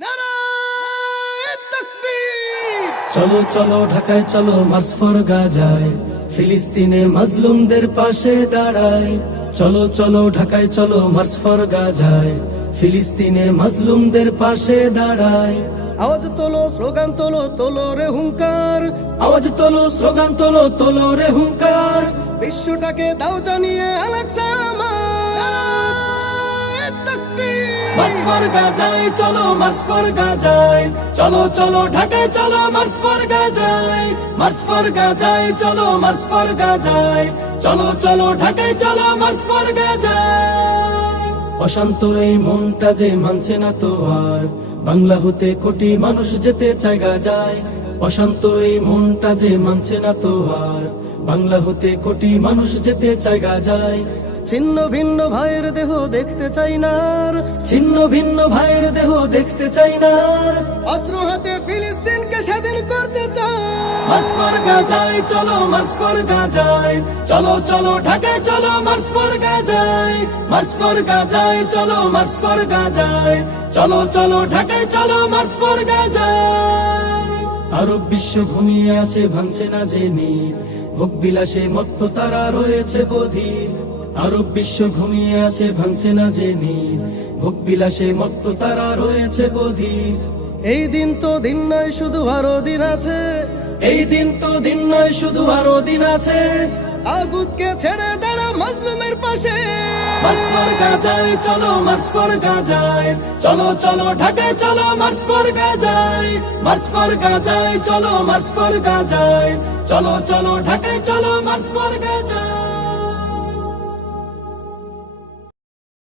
নারায়ে তাকবীর। চলো চলো ঢাকায় চলো মার্চ ফর গাজায়, ফিলিস্তিনের মাজলুমদের পাশে দাঁড়ায়। চলো চলো ঢাকায় চলো মার্চ ফর গাজায়, ফিলিস্তিনের মাজলুমদের পাশে দাঁড়ায়। আওয়াজ তোলো, স্লোগান তোলো, তোলো রে হুঙ্কার। আওয়াজ তোলো, স্লোগান তোলো, তোলো রে হুঙ্কার। বিশ্বটাকে দাও জানিয়ে আলাকসা আমার। নারায়ে তাকবীর। মার্চ ফর গাজায় চলো, মার্চ ফর গাজায়। চলো চলো ঢাকায় চলো মার্চ ফর গাজায়, মার্চ ফর গাজায় চলো, মার্চ ফর গাজায়। চলো চলো ঢাকায় চলো মার্চ ফর গাজায়। অশান্ত এই মনটা যে মানছে না তো আর, বাংলা হতে কোটি মানুষ যেতে চায় গাজায়। অশান্ত এই মনটা যে মানছে না তো আর, বাংলা হতে কোটি মানুষ যেতে চায় গাজায়। ছিন্ন ভিন্ন ভাইয়ের দেহ দেখতে চাই না আর। ছিন্ন ভিন্ন ভাইয়ের দেহ দেখতে চাই না। অস্ত্র হাতে ফিলিস্তিনকে স্বাধীন করতে চাই। মার্চ ফর গাজায় চলো, মার্চ ফর গাজায়। চলো চলো ঢাকায় চলো মার্চ ফর গাজায়, মার্চ ফর গাজায় চলো, মার্চ ফর গাজায়। চলো চলো ঢাকায় চলো মার্চ ফর গাজায়। আরব বিশ্ব ঘুমিয়ে আছে ভাঙছে না যে নিদ, ভোগ বিলাসে মত্ত তারা রয়েছে বধির। আরব বিশ্ব ঘুমিয়ে আছে ভাঙছে না যে নিদ, ভোগ বিলাসে মত্ত তারা রয়েছে বধির। এই দিন তো দিন নয়, শুধু আরো দিন আছে। এই দিন তো দিন নয়, শুধু আরো দিন আছে। তাগুতকে ছেড়ে দাঁড়া মাজলুমের পাশে। মার্চ ফর গাজায় চলো, মার্চ ফর গাজায়। চলো চলো ঢাকায় চলো মার্চ ফর গাজায়, মার্চ ফর গাজায় চলো, মার্চ ফর গাজায়। চলো চলো ঢাকায় চলো মার্চ ফর গাজায়।